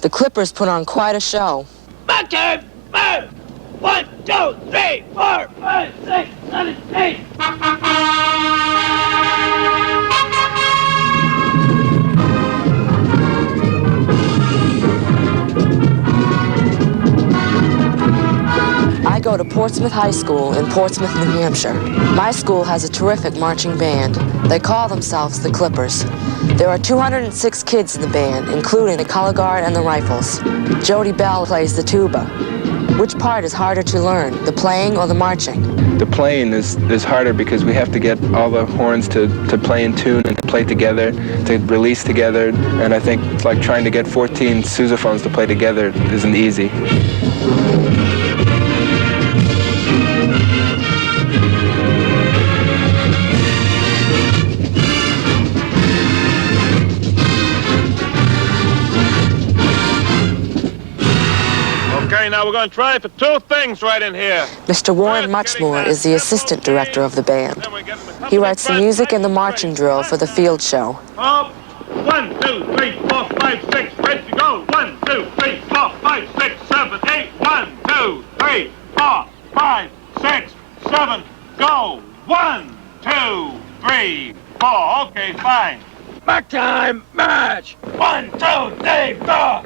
The Clippers put on quite a show. Back time! March! 1, 2, 3, 4, 5, 6, 7, 8. I go to Portsmouth High School in Portsmouth, New Hampshire. My school has a terrific marching band. They call themselves the Clippers. There are 206 kids in the band, including the color guard and the rifles. Jody Bell plays the tuba. Which part is harder to learn, the playing or the marching? The playing is harder because we have to get all the horns to play in tune and to play together, to release together. And I think it's like trying to get 14 sousaphones to play together isn't easy. Okay, now we're going to try for two things right in here. Mr. Warren Muchmore is the assistant director of the band. He writes the music and the marching drill for the field show. Up. 1, 2, 3, 4, 5, 6, ready to go. 1, 2, 3, 4, 5, 6, 7, 8. 1, 2, 3, 4, 5, 6, 7, go. 1, 2, 3, 4. Okay, fine. Back time! March! 1, 2, 3, 4.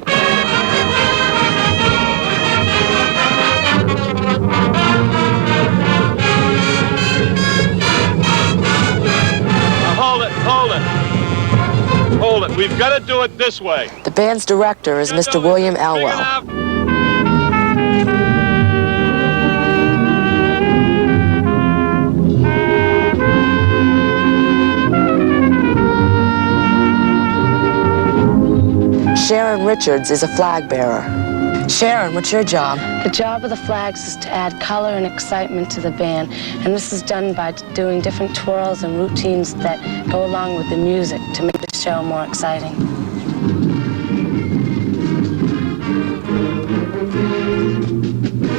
Hold it. We've got to do it this way. The band's director is Mr. William Elwell. Sharon Richards is a flag bearer. Sharon, what's your job? The job of the flags is to add color and excitement to the band, and this is done by doing different twirls and routines that go along with the music to make the show more exciting.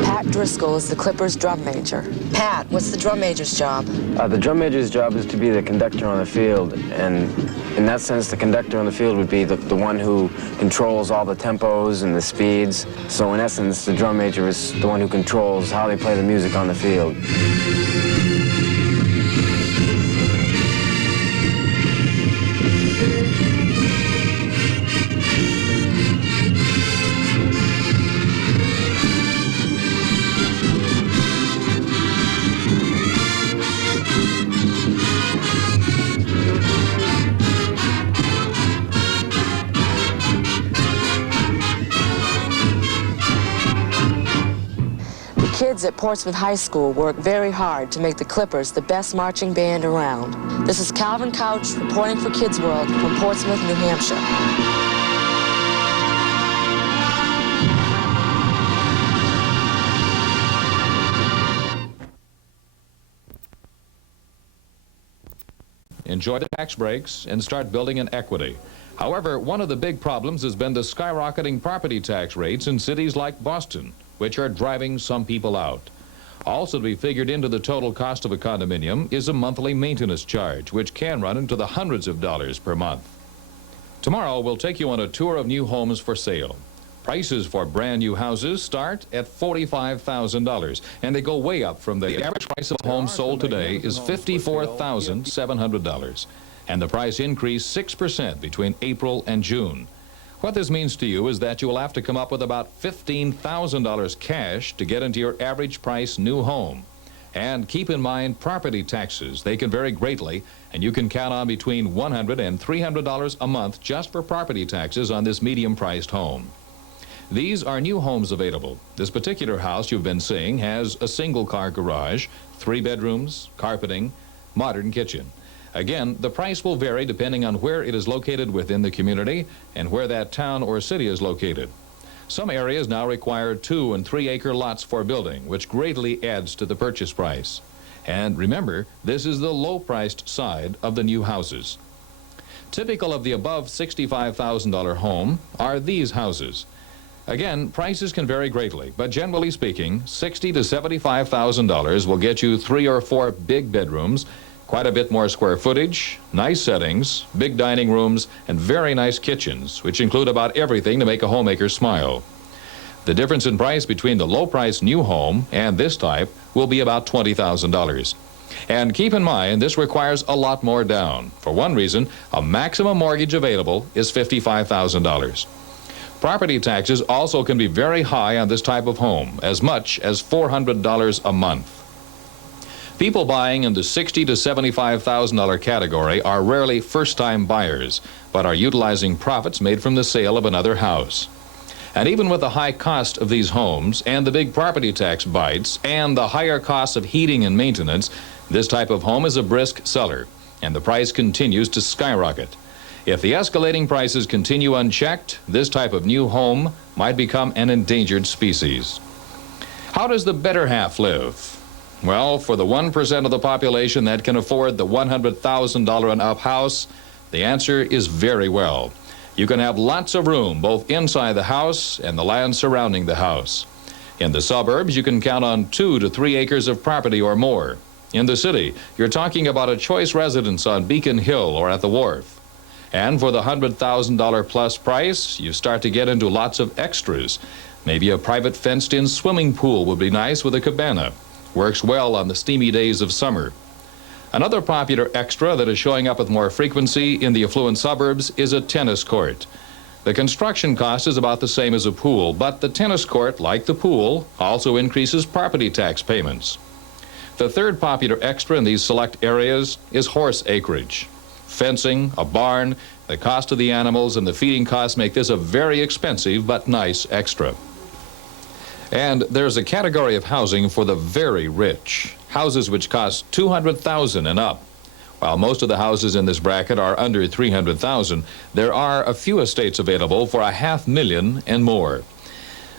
Pat Driscoll is the Clippers drum major. Pat, what's the drum major's job? The drum major's job is to be the conductor on the field, and in that sense, the conductor on the field would be the one who controls all the tempos and the speeds. So in essence, the drum major is the one who controls how they play the music on the field. Kids at Portsmouth High School work very hard to make the Clippers the best marching band around. This is Calvin Couch reporting for Kidsworld from Portsmouth, New Hampshire. Enjoy the tax breaks and start building an equity. However, one of the big problems has been the skyrocketing property tax rates in cities like Boston, which are driving some people out. Also to be figured into the total cost of a condominium is a monthly maintenance charge, which can run into the hundreds of dollars per month. Tomorrow, we'll take you on a tour of new homes for sale. Prices for brand new houses start at $45,000, and they go way up from the average price of a home sold today is $54,700, and the price increased 6% between April and June. What this means to you is that you will have to come up with about $15,000 cash to get into your average price new home. And keep in mind property taxes. They can vary greatly, and you can count on between $100 and $300 a month just for property taxes on this medium-priced home. These are new homes available. This particular house you've been seeing has a single-car garage, 3 bedrooms, carpeting, modern kitchen. Again, the price will vary depending on where it is located within the community and where that town or city is located. Some areas now require 2- and 3-acre lots for building, which greatly adds to the purchase price. And remember, this is the low-priced side of the new houses. Typical of the above $65,000 home are these houses. Again, prices can vary greatly, but generally speaking, $60,000 to $75,000 will get you 3 or 4 big bedrooms, Quite a bit more square footage, nice settings, big dining rooms, and very nice kitchens, which include about everything to make a homemaker smile. The difference in price between the low-price new home and this type will be about $20,000. And keep in mind, this requires a lot more down. For one reason, a maximum mortgage available is $55,000. Property taxes also can be very high on this type of home, as much as $400 a month. People buying in the $60,000 to $75,000 category are rarely first-time buyers, but are utilizing profits made from the sale of another house. And even with the high cost of these homes and the big property tax bites and the higher costs of heating and maintenance, this type of home is a brisk seller, and the price continues to skyrocket. If the escalating prices continue unchecked, this type of new home might become an endangered species. How does the better half live? Well, for the 1% of the population that can afford the $100,000 and up house, the answer is very well. You can have lots of room both inside the house and the land surrounding the house. In the suburbs, you can count on 2 to 3 acres of property or more. In the city, you're talking about a choice residence on Beacon Hill or at the Wharf. And for the $100,000 plus price, you start to get into lots of extras. Maybe a private fenced-in swimming pool would be nice with a cabana. Works well on the steamy days of summer. Another popular extra that is showing up with more frequency in the affluent suburbs is a tennis court. The construction cost is about the same as a pool, but the tennis court, like the pool, also increases property tax payments. The third popular extra in these select areas is horse acreage. Fencing, a barn, the cost of the animals, and the feeding costs make this a very expensive but nice extra. And there's a category of housing for the very rich, houses which cost $200,000 and up. While most of the houses in this bracket are under $300,000, there are a few estates available for $500,000 and more.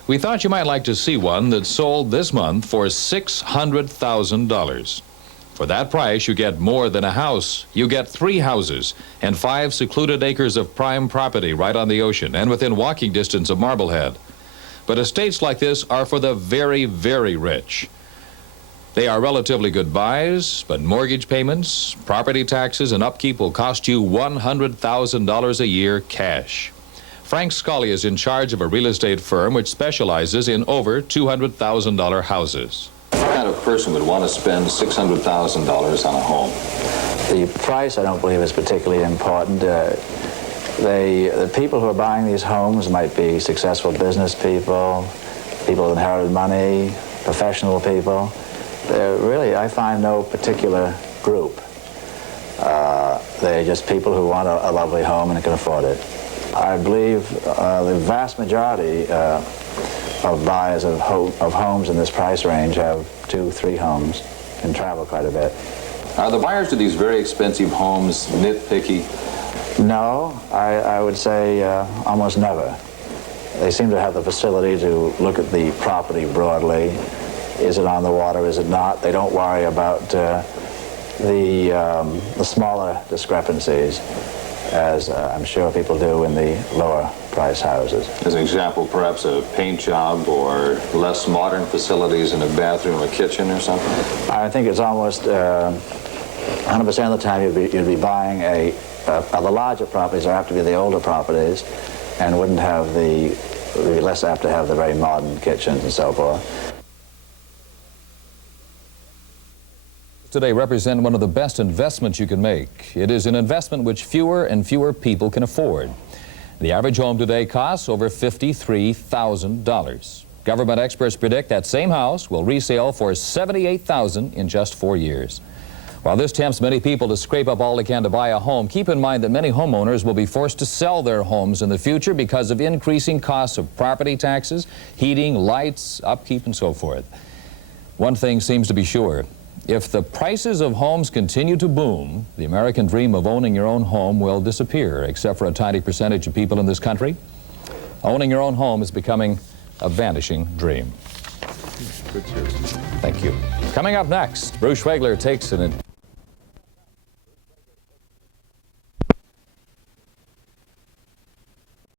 We thought you might like to see one that sold this month for $600,000. For that price, you get more than a house. You get 3 houses and 5 secluded acres of prime property right on the ocean and within walking distance of Marblehead. But estates like this are for the very, very rich. They are relatively good buys, but mortgage payments, property taxes, and upkeep will cost you $100,000 a year cash. Frank Scully is in charge of a real estate firm which specializes in over $200,000 houses. What kind of person would want to spend $600,000 on a home? The price, I don't believe, is particularly important. The people who are buying these homes might be successful business people, people with inherited money, professional people. They're really, I find, no particular group. They're just people who want a lovely home and can afford it. I believe the vast majority of buyers of homes in this price range have 2, 3 homes and travel quite a bit. Are the buyers of these very expensive homes nitpicky? No, I would say almost never. They seem to have the facility to look at the property broadly. Is it on the water, is it not? They don't worry about the smaller discrepancies, as I'm sure people do in the lower price houses. As an example, perhaps a paint job or less modern facilities in a bathroom or kitchen or something? I think it's almost 100% of the time you'd be buying the larger properties have to be the older properties and wouldn't have be less apt to have the very modern kitchens and so forth. Today represent one of the best investments you can make. It is an investment which fewer and fewer people can afford. The average home today costs over $53,000. Government experts predict that same house will resale for $78,000 in just 4 years. While this tempts many people to scrape up all they can to buy a home, keep in mind that many homeowners will be forced to sell their homes in the future because of increasing costs of property taxes, heating, lights, upkeep, and so forth. One thing seems to be sure. If the prices of homes continue to boom, the American dream of owning your own home will disappear, except for a tiny percentage of people in this country. Owning your own home is becoming a vanishing dream. Thank you. Coming up next, Bruce Schwegler takes an